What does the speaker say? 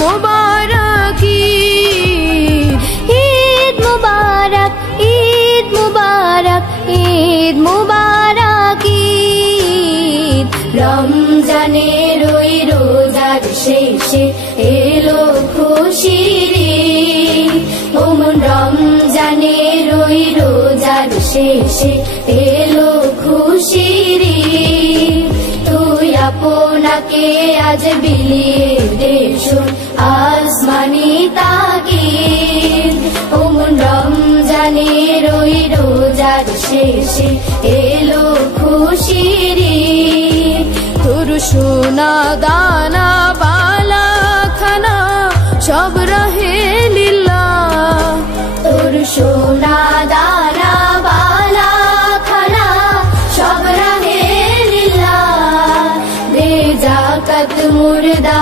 मुबारक ईद मुबारक ईद मुबारक ईद मुबारक ईद रमजानेर ওই রোজার শেষে এলো খুশির ঈদ ও মন রমজানের ওই রোজার শেষে এলো খুশির ঈদ তুই আপনাকে আজ বিলিয়ে দে শোন আসমানি তাগিদ ও মন রমজানের ওই রোজার শেষে এলো খুশির ঈদ তোর সোনা দানা বালা খানা সব রহে লিল্লাহ তোর সোনা দানা বালা খানা সব রহে লিল্লাহ দে যাকাত মুর্দা